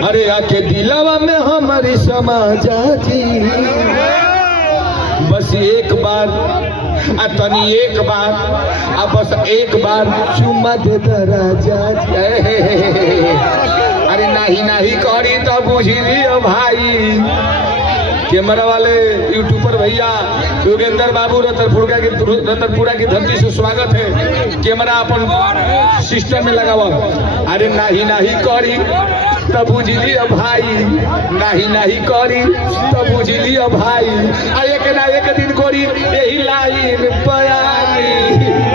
अरे आके दिलावा में हमारी समाजा जी, बस एक बार तनी एक बार बस एक बार चुम्मा दे राजा जी। अरे नहीं नहीं करी तो बुझी लियो भाई। कैमरा वाले यूट्यूबर भैया योगेंद्र बाबू रतनपुरा की धरती से स्वागत है। कैमरा अपन सिस्टम में लगावा। अरे नहीं नहीं करी तो बुझ लियो भाई, नहीं नहीं करी तो बुझ लियो भाई। एक ना एक दिन गोरी यही लाइन बयानी,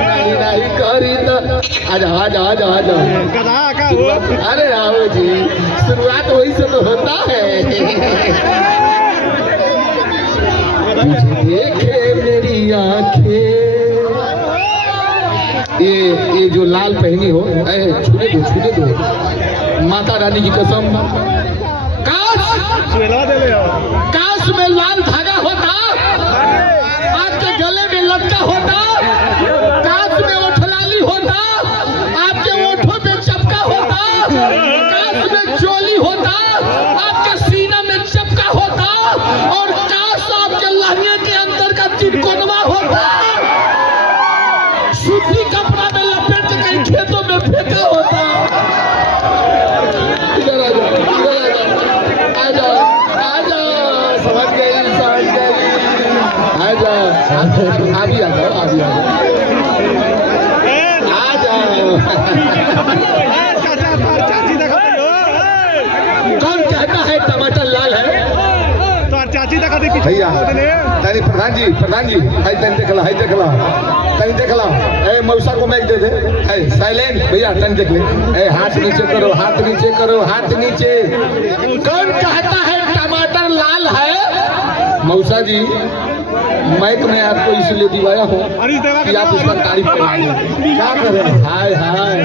नहीं नहीं करी तो आजा आजा आजा आजा। अरे आओ जी, शुरुआत वही से तो होता है। देखे मेरी आंखें, ये जो लाल पहनी हो, छूने दो माता रानी की कसम। काश में लाल धागा होता, आपके गले में लटका होता। काश में ओठलाली होता, आपके ओठों पे चपका होता। काश में चोली होता, आपके सीना में चपका होता। और काश आपके लहंगे के अंदर का चिरकोनवा होता, सूती कपड़ा में लपेट के कहीं खेतों में फेंका होता। इधर आ जाओ, इधर आ जाओ, आ जाओ, समझ गई समझ गई। आ जाओ, अभी आ जाओ, अभी आ जाओ, कौन कहता है टमाटर लाल है? भैया तनी प्रधान जी हाई तनी देखला, हाई देखला, तनी देखला। ए मौसा को मैच दे दे। ए साइलेंट भैया तनी देख ले। ए हाथ नीचे करो, हाथ नीचे करो, हाथ नीचे। कौन कहता है टमाटर लाल है? मौसा जी मैक में आपको इसलिए दिवाया हूँ कि आप इसका तारीफ करेंगे। क्या करें? हाय हाय।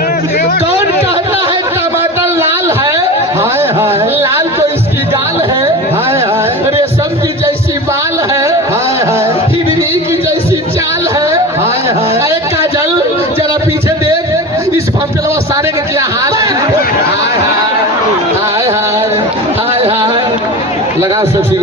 कौन कहता है टमाटर लाल है? हाय हाय। लाल तो इसकी गाल है। हाय हाय। रेशम की जैसी बाल है। हाय हाय। हिरनी की जैसी चाल है। हाय हाय। अरे काजल जरा पीछे देख, इस फंपलवा सारे के क्या हाल है? हाय हाय हाय हाय हाय हाय। लगा सची